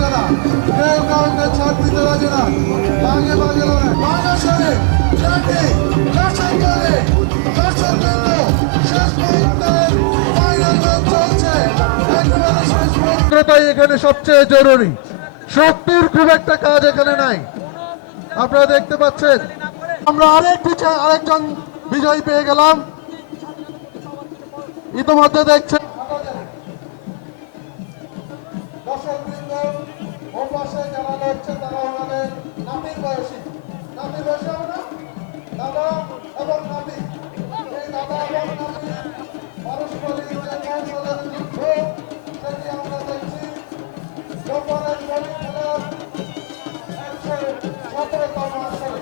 যারা কেউ কাউকে ছাড় দিতে রাজি না, ভাগে ভাগে লড়াই বাংলাদেশে জাতি দর্শক করে দর্শক বৃন্দ শেষ মুহূর্তে ফাইনাল ম্যাচ চলছে একেবারে শেষ মুহূর্তে। এখানে সবচেয়ে জরুরি শক্তির খুব একটা কাজ এখানে নাই, আপনারা দেখতে পাচ্ছেন। আমরা আরেকজন বিজয়ী পেয়ে গেলাম ইতিমধ্যে দেখছেন। দর্শকবৃন্দ ও পাশে যারা লড়ছে তারা আমাদের নাতির বয়সী হবে না, দাদা এবং নাতি। এই দাদা এবং নাতি পারস্পরিক যে কৌশলের যুদ্ধ সেটি আমরা দেখছি। জব্বারের বলি খেলার 117তম আসরে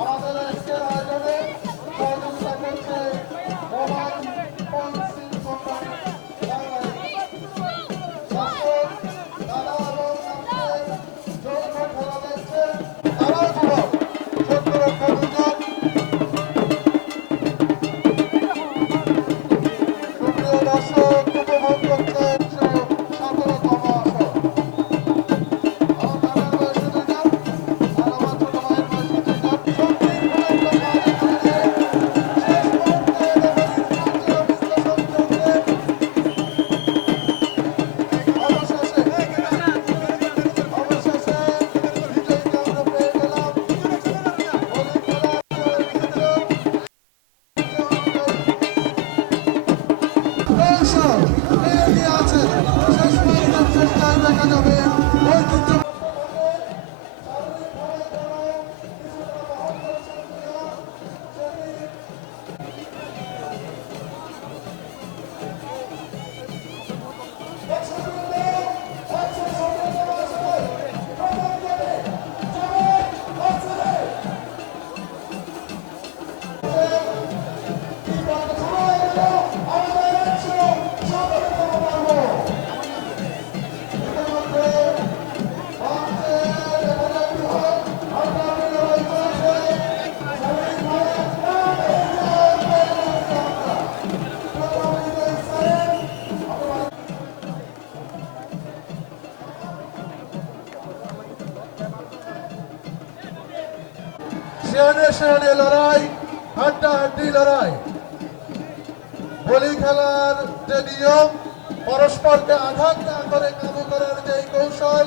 আমাদের আজকের আয়োজনে সহযোগিতা করছে মোবাইল পঞ্চিং কোম্পানি বাংলাদেশ। দাদা এবং নাতিদের যৌথ খেলা দেখছে, তারাও যুবক 17 লক্ষ দুজন। সুপ্রিয় দর্শক উপভোগ করছে 117তম আসর। আমার দাদার বয়সে দুজন আর আমার ছোট ভাইয়ের বয়সে দুজন। শক্তির কোন একটা কাজ এখানে শেষ মুহূর্তে রেফারির কার্যবিশ্লেষণ চলছে। অবশেষে বিজয়ীকে আমরা পেয়ে গেলাম। হোলি খেলার কৌশল এগিয়ে আছে, শেষ পর্যন্ত চেষ্টায় দেখা যাবে ঐতিহ্য সেখানে লড়াই, হাড্ডাহাড্ডি লড়াই। হোলি খেলার যে নিয়ম, পরস্পরকে আঘাত না করে কাবু করার যে কৌশল,